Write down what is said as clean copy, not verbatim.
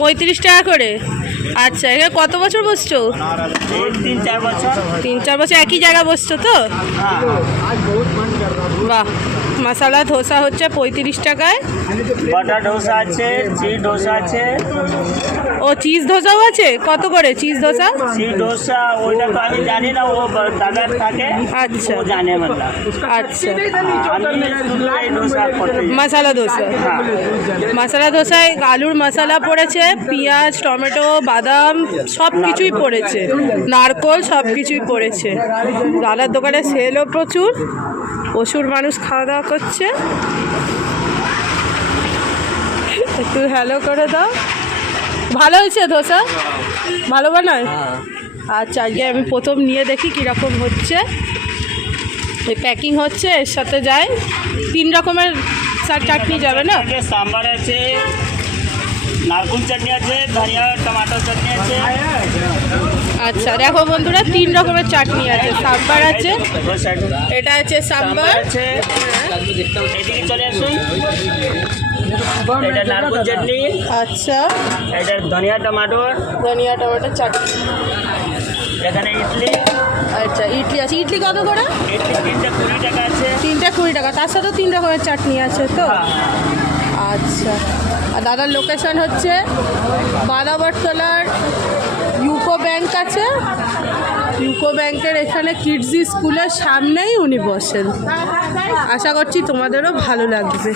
35 টাকা করে। আচ্ছা, এখানে কত বছর বসছো? 3-4 বছর। 3-4 বছর একই জায়গা বসছো তো? বাহ, মশালা ধোসা হচ্ছে 35 টাকায়। বাটার ধোসা আছে, চিজ ধোসা আছে। ও চিজ ধোসাও আছে? কত করে চিজ ধোসা? চিজ ধোসা ওইটা তো আমি জানি না, ও দাদার থাকে। আচ্ছা, ও জানে मतलब। আচ্ছা। আমি শুধু এই ধোসা করতে জানি। মশালা ধোসা, মশালা ধোসায় আলুর মশলা পড়েছে, পেঁয়াজ, টমেটো, বাদাম সব কিছুই পড়েছে, নারকোল সব কিছুই পড়েছে। দাদার দোকানে সেলও প্রচুর, প্রচুর মানুষ খাওয়া দাওয়া করছে। একটু হ্যালো করে দাও। ভালো হয়েছে ধোসা? ভালো বানায়? আচ্ছা, আজকে আমি প্রথম নিয়ে দেখি কীরকম হচ্ছে। এই প্যাকিং হচ্ছে, এর সাথে যায় 3 রকমের চাটনি যাবে না? সাম্বার আছে, নারকুল চাটনি আছে, ধনিয়া টমাটো চাটনি আছে। আচ্ছা, দেখো বন্ধুরা 3 রকমের চাটনি আছে, সাম্বার আছে, এটা আছে সাম্বার আছে। এদিকে চলে আসুন, এটা নারকুল চাটনি। আচ্ছা, এটা ধনিয়া টমাটোর চাটনি। এখানে ইডলি। আচ্ছা, ইডলি আছে। ইডলি কত করে? ইডলি 3টা 20 টাকা আছে। 3টা 20 টাকা, তার সাথে 3 রকমের চাটনি আছে তো? আচ্ছা, আর দাদার লোকেশন হচ্ছে বাদাবরতলার ইউকো ব্যাংক আছে, ইউকো ব্যাংকের এখানে কিডজি স্কুলের সামনেই উনি বসেন। আশা করছি তোমাদেরও ভালো লাগবে।